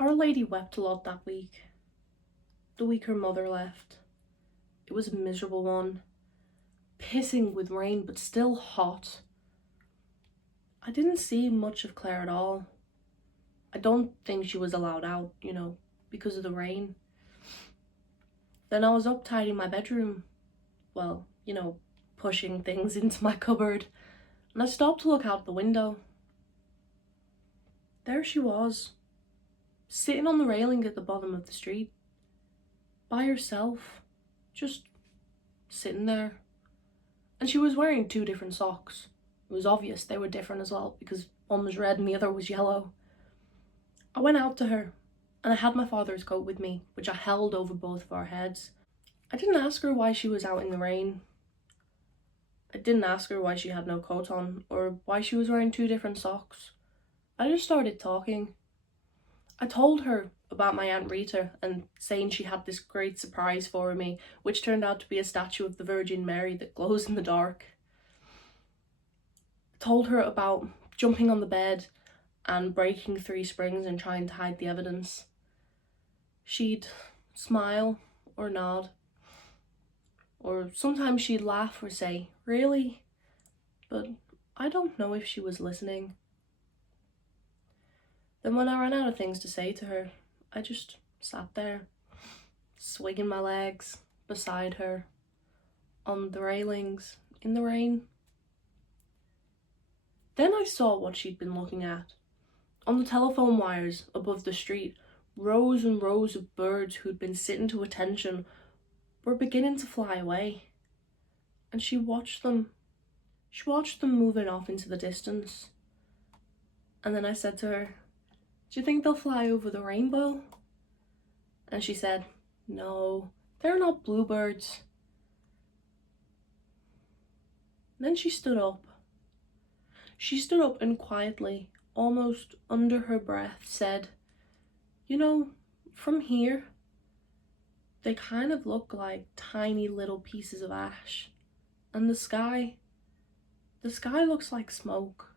Our lady wept a lot that week, the week her mother left. It was a miserable one, pissing with rain but still hot. I didn't see much of Claire at all. I don't think she was allowed out, because of the rain. Then I was up tidying my bedroom. Well, pushing things into my cupboard. And I stopped to look out the window. There she was, sitting on the railing at the bottom of the street. By herself. Just sitting there. And she was wearing 2 different socks. It was obvious they were different as well, because one was red and the other was yellow. I went out to her, and I had my father's coat with me, which I held over both of our heads. I didn't ask her why she was out in the rain. I didn't ask her why she had no coat on, or why she was wearing 2 different socks. I just started talking. I told her about my Aunt Rita and saying she had this great surprise for me, which turned out to be a statue of the Virgin Mary that glows in the dark. I told her about jumping on the bed and breaking 3 springs and trying to hide the evidence. She'd smile or nod, or sometimes she'd laugh or say, "Really?" But I don't know if she was listening. Then when I ran out of things to say to her, I just sat there, swinging my legs beside her, on the railings, in the rain. Then I saw what she'd been looking at. On the telephone wires above the street, rows and rows of birds who'd been sitting to attention were beginning to fly away. And she watched them. She watched them moving off into the distance. And then I said to her, "Do you think they'll fly over the rainbow?" And she said, "No, they're not bluebirds." And then she stood up. She stood up and quietly, almost under her breath, said, "From here, they kind of look like tiny little pieces of ash. And the sky looks like smoke."